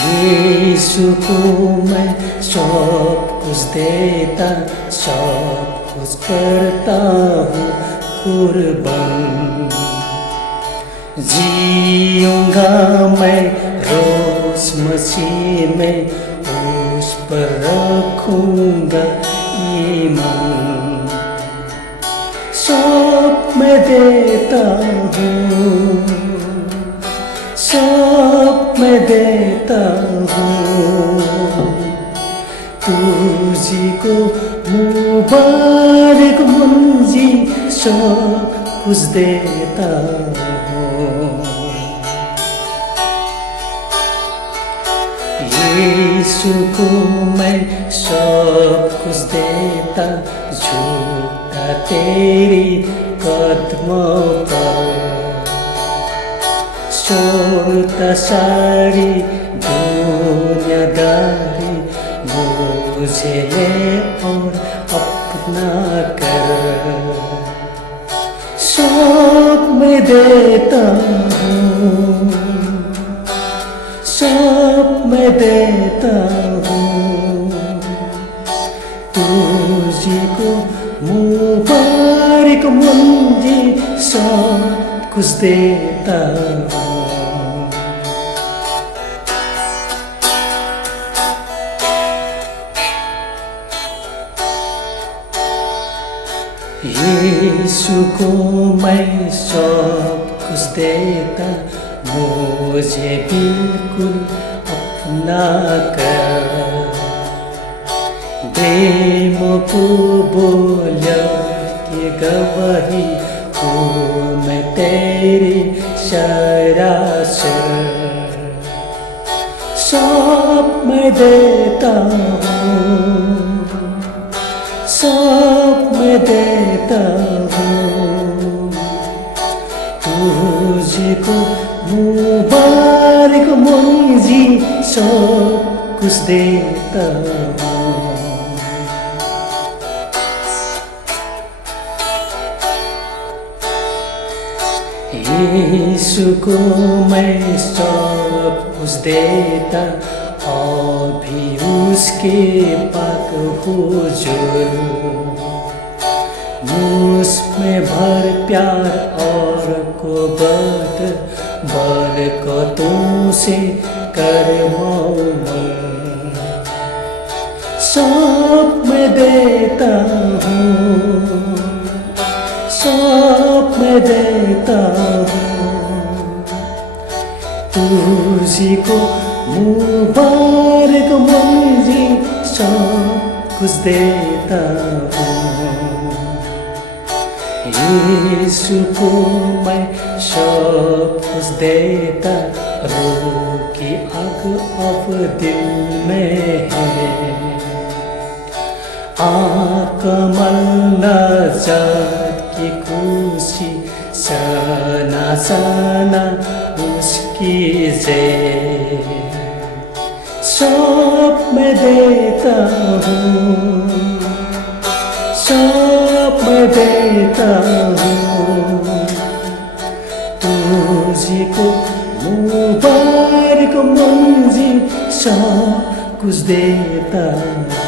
यीशु को मैं सब कुछ देता, सब कुछ करता हूँ कुर्बान। जीऊंगा मैं रोज मसीह में, उस पर रखूंगा ईमान। सब मैं देता हूँ, सब मैं देता हूँ, तुझी को मुबारक मुंजी सब कुछ देता हूँ। यीशु को मैं सब कुछ देता, झूठा तेरी कदमों पर, छोड़ता सारी दुनियादारी, मुझे ले और अपना कर। सब मैं देता हूँ, सब मैं देता हूँ, तुझी को मुबारक मुंजी सब कुछ देता हूँ। यीशु को मैं सब कुछ देता, मुझे बिल्कुल अपना कर। दे मुझको बोला कि गवाही हूँ मैं तेरी सरासर। सब मैं देता हूँ, सब मैं देता हूँ, तुझको मुबारक मुंजी सब कुछ देता हूँ। यीशु को मैं सब कुछ देता, और भी उसके पाक हुजूर। मुझमें भर प्यार और कुर्बत, बरकतों से कर मोहब्बत। सब मैं देता हूँ, सब मैं देता हूँ, तुझी को मुबारक मुंजी सब कुछ देता हूँ। यीशु को मैं सब कुछ देता, रूह की आग अब दिल में है। आकमल नजात की खुशी, सना सना उसकी जय। सब मैं देता हूँ, सब मैं देता हूँ, तुझी को मुबारक मुंजी सब कुछ देता हूँ।